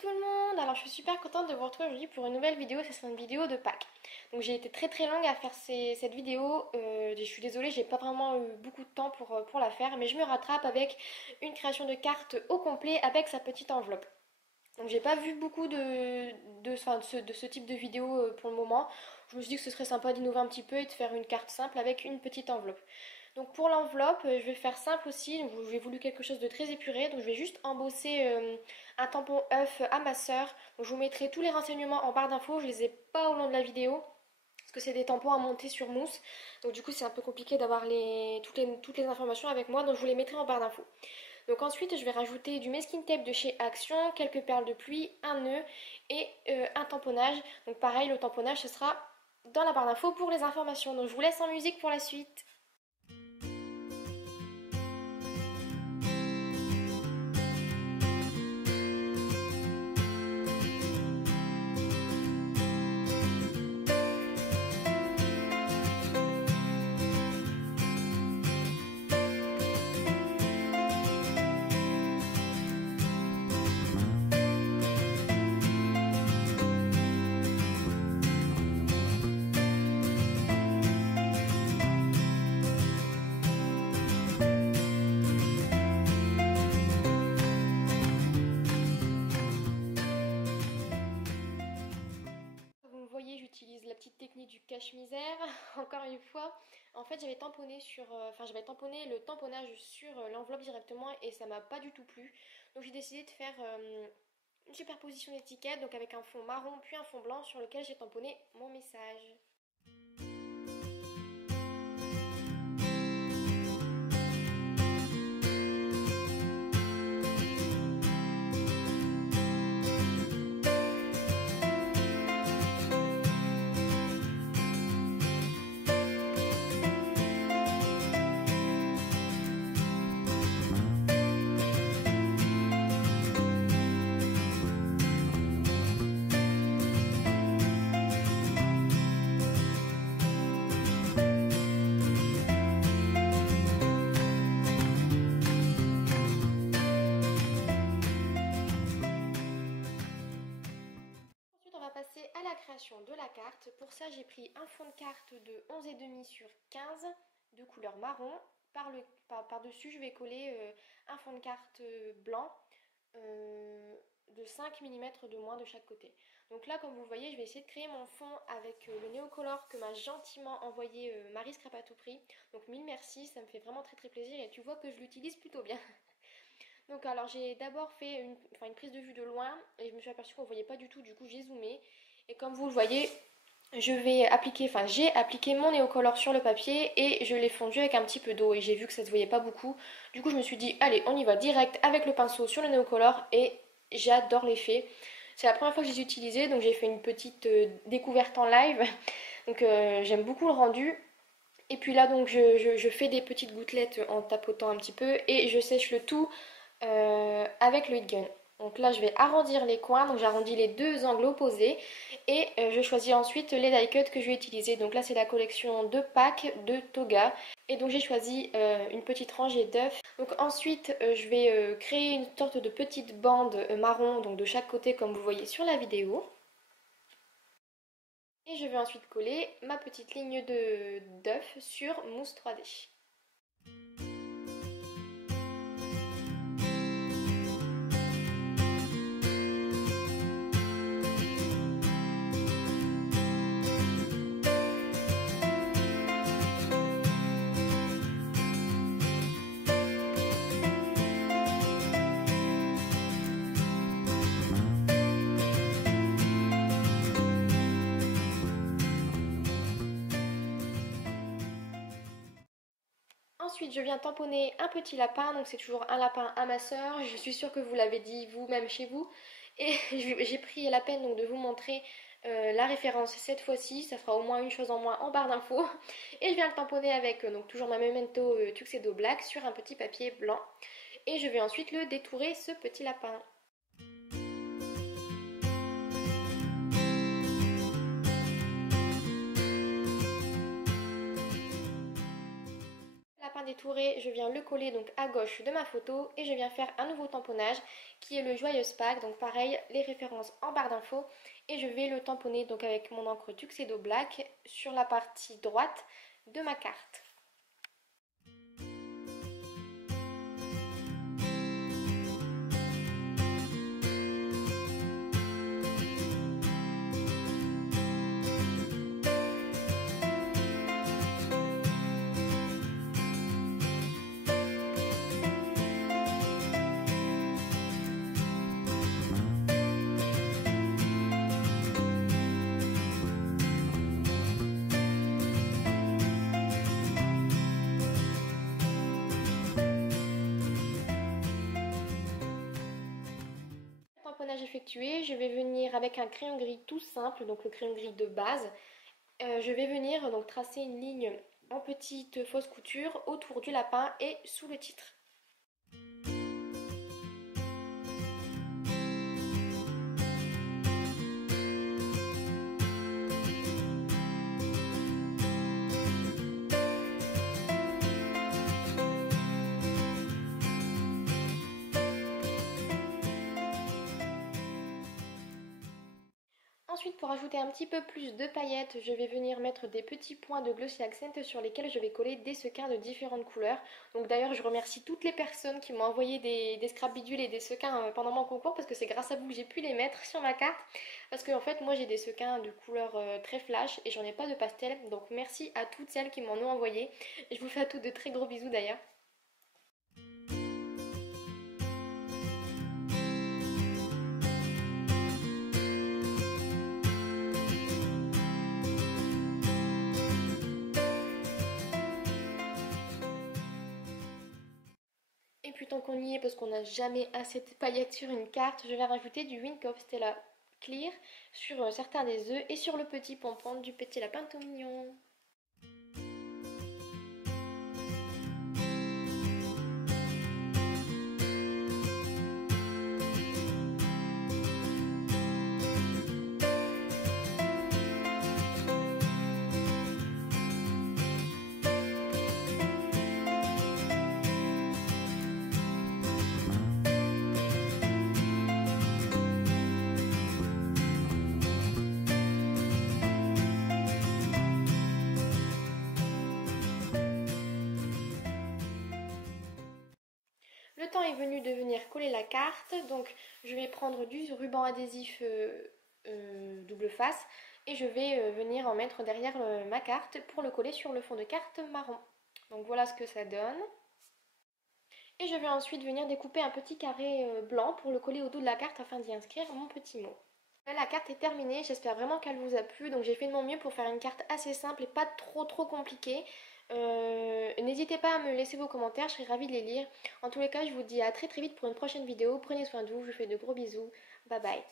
tout le monde, alors je suis super contente de vous retrouver aujourd'hui pour une nouvelle vidéo, ça sera une vidéo de Pâques. Donc j'ai été très longue à faire cette vidéo, je suis désolée, j'ai pas vraiment eu beaucoup de temps pour la faire, mais je me rattrape avec une création de carte au complet avec sa petite enveloppe. Donc j'ai pas vu beaucoup de ce type de vidéo pour le moment. Je me suis dit que ce serait sympa d'innover un petit peu et de faire une carte simple avec une petite enveloppe. Donc pour l'enveloppe, je vais faire simple aussi. Donc j'ai voulu quelque chose de très épuré. Donc je vais juste embosser un tampon œuf à ma sœur. Donc je vous mettrai tous les renseignements en barre d'infos. Je les ai pas au long de la vidéo parce que c'est des tampons à monter sur mousse. Donc du coup c'est un peu compliqué d'avoir toutes les informations avec moi. Donc je vous les mettrai en barre d'infos. Donc ensuite je vais rajouter du masking tape de chez Action, quelques perles de pluie, un nœud et un tamponnage. Donc pareil, le tamponnage ce sera dans la barre d'infos pour les informations. Donc je vous laisse en musique pour la suite. Vous me voyez, j'utilise la petite technique du cache-misère, encore une fois. En fait, j'avais tamponné le tamponnage sur l'enveloppe directement et ça m'a pas du tout plu. Donc j'ai décidé de faire une superposition d'étiquettes, donc avec un fond marron puis un fond blanc sur lequel j'ai tamponné mon message. Ensuite, on va passer à la création de la carte. Pour ça, j'ai pris un fond de carte de 11,5 sur 15 de couleur marron. Par-dessus, je vais coller un fond de carte blanc de 5 mm de moins de chaque côté. Donc là, comme vous le voyez, je vais essayer de créer mon fond avec le Néocolor que m'a gentiment envoyé Marie Scrap à tout prix. Donc mille merci, ça me fait vraiment très plaisir et tu vois que je l'utilise plutôt bien. Donc alors j'ai d'abord fait une prise de vue de loin et je me suis aperçue qu'on ne voyait pas du tout, du coup j'ai zoomé. Et comme vous le voyez, j'ai appliqué mon néocolor sur le papier et je l'ai fondu avec un petit peu d'eau et j'ai vu que ça ne se voyait pas beaucoup. Du coup je me suis dit allez on y va direct avec le pinceau sur le néocolor et j'adore l'effet. C'est la première fois que je les ai utilisés donc j'ai fait une petite découverte en live. Donc j'aime beaucoup le rendu. Et puis là donc je fais des petites gouttelettes en tapotant un petit peu et je sèche le tout avec le heat gun. Donc là je vais arrondir les coins, donc j'arrondis les deux angles opposés et je choisis ensuite les die cuts que je vais utiliser. Donc là c'est la collection de Pâques de Toga et donc j'ai choisi une petite rangée d'œufs. Donc ensuite je vais créer une sorte de petite bande marron donc de chaque côté comme vous voyez sur la vidéo. Et je vais ensuite coller ma petite ligne d'œuf sur mousse 3D. Ensuite, je viens tamponner un petit lapin, donc c'est toujours un lapin à ma sœur. Je suis sûre que vous l'avez dit vous-même chez vous. Et j'ai pris la peine donc de vous montrer la référence cette fois-ci. Ça fera au moins une chose en moins en barre d'infos. Et je viens le tamponner avec donc toujours ma Memento Tuxedo Black sur un petit papier blanc. Et je vais ensuite le détourer ce petit lapin. lapin détouré, je viens le coller donc à gauche de ma photo et je viens faire un nouveau tamponnage qui est le Joyeuse Pâques. Donc pareil, les références en barre d'infos et je vais le tamponner donc avec mon encre Tuxedo Black sur la partie droite de ma carte. Tamponnage effectué, je vais venir avec un crayon gris tout simple, donc le crayon gris de base. Je vais venir donc tracer une ligne en petite fausse couture autour du lapin et sous le titre. Ensuite, pour ajouter un petit peu plus de paillettes, je vais venir mettre des petits points de glossy accent sur lesquels je vais coller des sequins de différentes couleurs. Donc d'ailleurs, je remercie toutes les personnes qui m'ont envoyé des scrap bidules et des sequins pendant mon concours parce que c'est grâce à vous que j'ai pu les mettre sur ma carte. Parce que en fait, moi j'ai des sequins de couleurs très flash et j'en ai pas de pastel. Donc merci à toutes celles qui m'en ont envoyé. Et je vous fais à toutes de très gros bisous d'ailleurs. Et puis tant qu'on y est, parce qu'on n'a jamais assez de paillettes sur une carte, je vais rajouter du Wink of Stella Clear sur certains des œufs et sur le petit pompon du petit lapin tout mignon. Le temps est venu de venir coller la carte, donc je vais prendre du ruban adhésif double face et je vais venir en mettre derrière ma carte pour le coller sur le fond de carte marron. Donc voilà ce que ça donne. Et je vais ensuite venir découper un petit carré blanc pour le coller au dos de la carte afin d'y inscrire mon petit mot. Là, la carte est terminée, j'espère vraiment qu'elle vous a plu, donc j'ai fait de mon mieux pour faire une carte assez simple et pas trop compliquée. N'hésitez pas à me laisser vos commentaires, je serai ravie de les lire. En tous les cas, je vous dis à très vite pour une prochaine vidéo. Prenez soin de vous, je vous fais de gros bisous. Bye bye.